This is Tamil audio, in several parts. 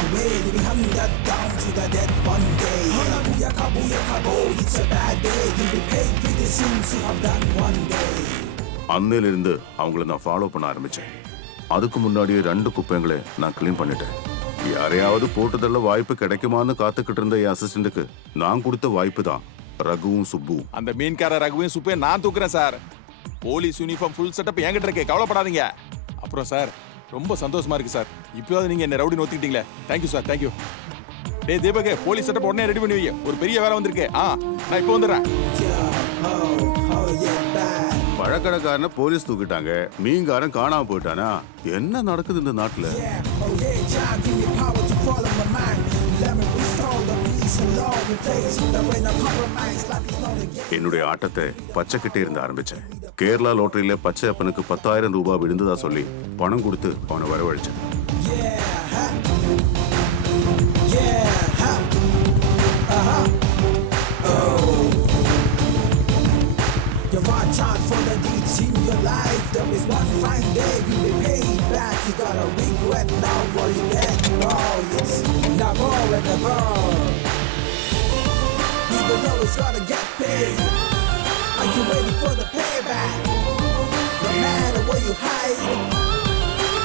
away to be hunted down to the dead one day. Booyaka, booyaka, boy, it's a bad day. You'll be paid for the sins you have done one day. அன்னையிலிருந்து அவங்கள நான் ஃபாலோ பண்ண ஆரம்பித்தேன் அதுக்கு முன்னாடியே ரெண்டு குப்பைங்களை நான் க்ளீன் பண்ணிட்டேன் யாரையாவது போட்டுதல்ல வாய்ப்பு கிடைக்குமான்னு காத்துக்கிட்டு இருந்த என் அசிஸ்டண்ட்டுக்கு நான் கொடுத்த வாய்ப்பு தான் ரகுவும் சுப்புவும் அந்த மீன்கார ரகுவையும் சுப்பையும் நான் தூக்குறேன் sir police uniform full setup என்கிட்ட இருக்கே கவலைப்படாதீங்க அப்புறம் சார் ரொம்ப சந்தோஷமா இருக்கு சார். இப்போயாவது நீங்க என்ன rowdy ஒத்துக்கிட்டீங்களே thank you sir thank you டேய் தீபக் போலீஸ் செட்டப் உடனே ரெடி பண்ணி வைங்க ஒரு பெரிய வேலை வந்திருக்கு. ஆ நான் இப்போ வந்துடுறேன். Yeah, பழக்கடைக்காரனை போலீஸ் தூக்கிட்டாங்க. மீன்காரன் காணாம போயிட்டானா? என்ன நடக்குது இந்த நாட்டுல? என்னுடைய ஆட்டத்தை பச்சைக்கிட்டே இருந்து ஆரம்பிச்சேன். கேரளா லாட்டரியில பச்சை அப்பனுக்கு பத்தாயிரம் ரூபாய் விழுந்ததா சொல்லி பணம் கொடுத்து அவனை வரவழைச்சேன் Even though it's gonna get paid Are you waiting for the pay? Where you hide.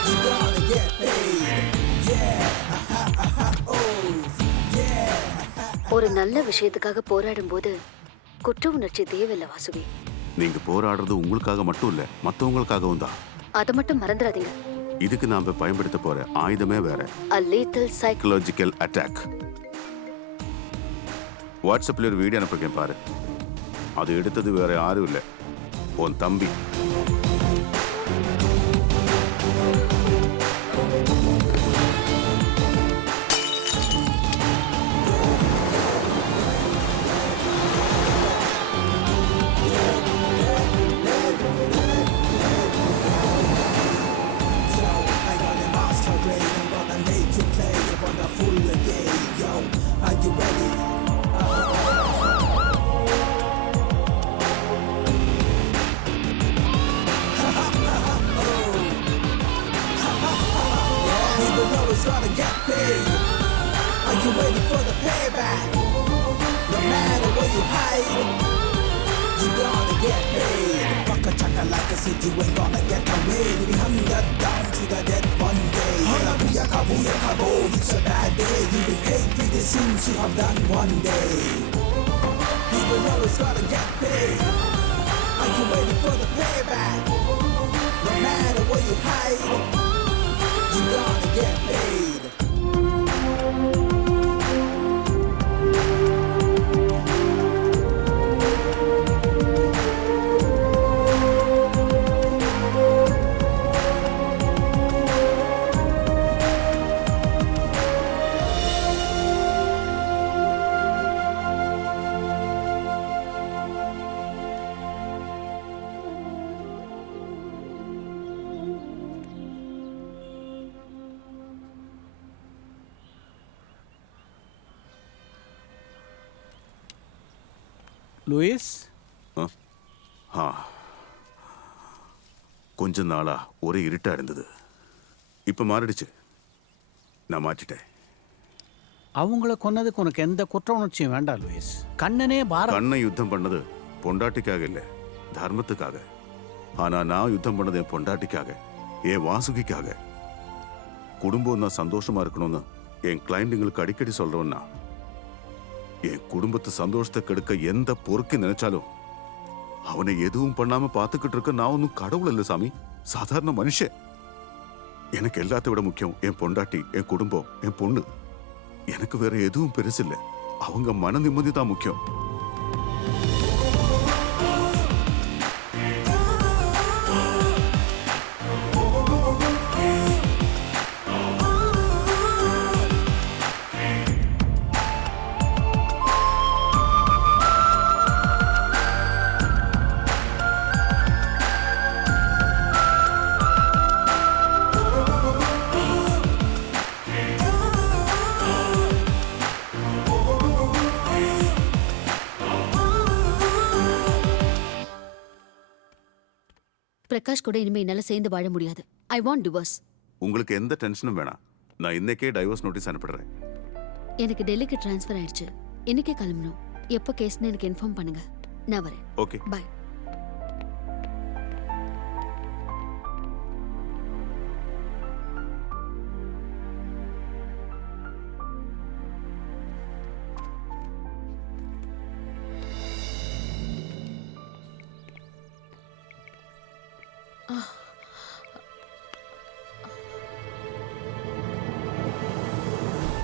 You gonna get paid. Yeah, aha, aha, oh, yeah. ஒரு நல்ல விஷயத்துக்காக போராடும் போது குற்ற உணர்ச்சி தேவையில்ல வாசுவி நீங்க போராடுறது உங்களுக்காக மட்டும் இல்ல மத்தவங்களுக்காகவும் தான். அதை மட்டும் மறந்துடாதீங்க. இதுக்கு நாம பயன்படுத்த போற ஆயுதமே வேற. Uh lethal psych psychological attack வாட்ஸ்அப்ல ஒரு வீடியோ அனுப்புறேன் பாரு. அது எடுத்தது வேற யாரும் இல்லை. உன் தம்பி. Get paid. a chaka like a city, you ain't gonna get away. To be hunted down to the dead one day. Booyaka, booyaka, boy, it's a bad day. You'll be paid for the sins you have done one day. Even though it's gonna get paid. Are you ready for the payback? No matter where you hide, you gonna get paid. Louis? ஆ. கொஞ்ச நாளா ஒரே இருட்டா இருந்தது. இப்ப மாறிடுச்சு. நான் மாற்றிட்டேன். அவங்கள கொன்னதுக்கு உனக்கு எந்த குற்ற உணர்ச்சியும் வேண்டாம் லூயிஸ். கண்ணனே பாரம் கண்ணை யுத்தம் பண்ணது பொண்டாட்டிக்காக இல்ல தர்மத்துக்காக. ஆனா நான் யுத்தம் பண்ணது என் பொண்டாட்டிக்காக என் வாசுகிக்காக. குடும்பம் நான் சந்தோஷமா இருக்கணும்னு என் கிளைண்ட்டுங்களுக்கு அடிக்கடி சொல்றவன்னா என் குடும்பத்து சந்தோஷத்தை கெடுக்க எந்த பொறுக்கு நினைச்சாலும் அவனை எதுவும் பண்ணாம பார்த்துக்கிட்டு இருக்க நான் ஒன்றும் கடவுள் இல்லை சாமி. சாதாரண மனுஷன். எனக்கு எல்லாத்த விட முக்கியம் என் பொண்டாட்டி என் குடும்பம் என் பொண்ணு. எனக்கு வேற எதுவும் பெருசில்லை அவங்க மன நிம்மதி தான் முக்கியம். பிரகாஷ் கூட இனிமே என்னால சேர்ந்து வாழ முடியாது. ஐ வாண்ட் டிவோர்ஸ் உங்களுக்கு எந்த டென்ஷனும் வேணாம். நான் இன்னைக்கே டைவர்ஸ் நோட்டீஸ் அனுப்பிடுறேன். எனக்கு டெல்லிக்கு ட்ரான்ஸ்ஃபர் ஆயிடுச்சு. இன்னைக்கே கிளம்பணும். எப்போ கேஸ்னு எனக்கு இன்ஃபார்ம் பண்ணுங்க. நான் வரேன். ஓகே பாய்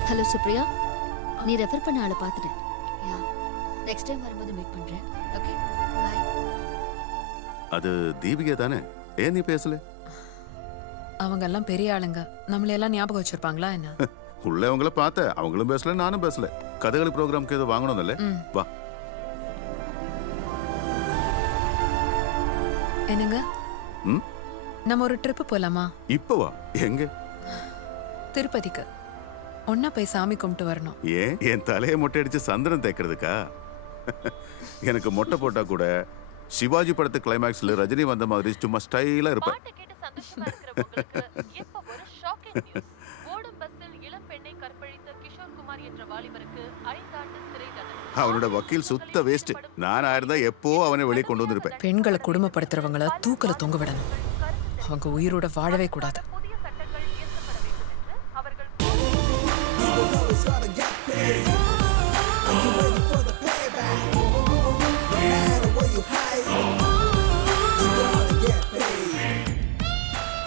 ஹலோ சுப்ரியா நீ ரெஃபர் பண்ண ஆளை பார்த்துட்டேன். யா நெக்ஸ்ட் டைம் வரும்போது மீட் பண்ணுறேன் ஓகே பாய் அது தீபிகா தானே? ஏன் நீ பேசல? அவங்க எல்லாம் பெரிய ஆளுங்க. நம்மள எல்லாம் ஞாபகம் வச்சிருப்பாங்களா என்ன? உள்ளவங்கள பார்த்த அவங்களும் பேசல நானும் பேசல. கதகளி ப்ரோக்ராம்க்கு ஏதோ வாங்கணும்ல ம். வா. என்னங்க? ம்? நம்ம ஒரு ட்ரிப்பு போலாமா? இப்போ வா. எங்க? திருப்பதிக்கு. ஒன்னா போய் சாமி கும்பிட்டு வரணும். ஏன்? என் தலையை மொட்டை அடிச்சு சந்திரன் தேக்கிறதுக்கா எனக்கு மொட்டை போட்டா கூட சிவாஜி படத்து கிளைமேக்ஸ்ல ரஜினி வந்த மாதிரி சும்மா ஸ்டைலா இருப்பேன். அவனோட வக்கீல் சுத்த வேஸ்ட் நான் ஆயிருந்தா எப்போ அவனை வெளியே கொண்டு வந்திருப்பேன். பெண்களை கொடுமைப்படுத்துறவங்கள தூக்கல தொங்க விடணும். அவங்க உயிரோட வாழவே கூடாது.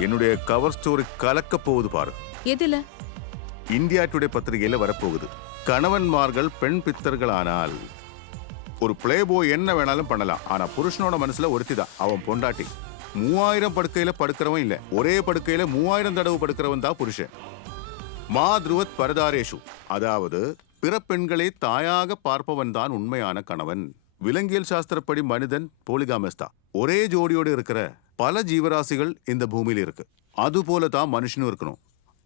என்னுடைய கவர் ஸ்டோரி கலக்க போகுது பாரு. எதுல? இந்தியா டுடே பத்திரிகையில் வரப்போகுது. கணவன்மார்கள் பெண் பித்தர்களானால் ஒரு பிளே என்ன வேணாலும் பண்ணலாம். ஆனா புருஷனோட மனசுல ஒருத்தி தான். அவன் பொண்டாட்டி. மூவாயிரம் படுக்கையில படுக்கிறவன் இல்லை. ஒரே படுக்கையில மூவாயிரம் தடவை படுக்கிறவன் தான் புருஷன். மா துருவத் பரதாரேஷு. அதாவது பிற பெண்களை தாயாக பார்ப்பவன் தான் உண்மையான கணவன். விலங்கியல் சாஸ்திரப்படி மனிதன் போலிகாமஸ் ஒரே ஜோடியோடு இருக்கிற பல ஜீவராசிகள் இந்த பூமியில் இருக்கு. அது போல தான் மனுஷனும் இருக்கணும்.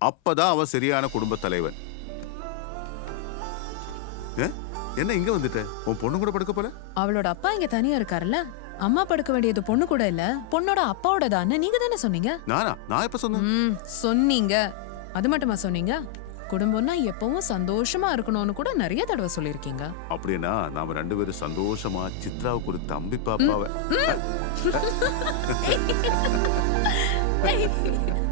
அப்பதான் அவன் சரியான குடும்ப தலைவன்? என்ன இங்க வந்துட்ட? உன் பொண்ணு கூட படுக்க போல? அவளோட அப்பா இங்க தனியா இருக்காருல்ல? அம்மா படுக்க வேண்டியது பொண்ணு கூட இல்ல. பொண்ணோட அப்பாவோட தானே நீங்க தானே சொன்னீங்க? நானா? நான் எப்ப சொன்னேன்? சொன்னீங்க. அது மட்டுமா சொன்னீங்க? குடும்பம்னா எப்பவும் சந்தோஷமா இருக்கணும்னு கூட நிறைய தடவை சொல்லியிருக்கீங்க. அப்படின்னா நாம ரெண்டு பேரும் சந்தோஷமா சித்ராவுக்கு ஒரு தம்பி பாப்பாவை.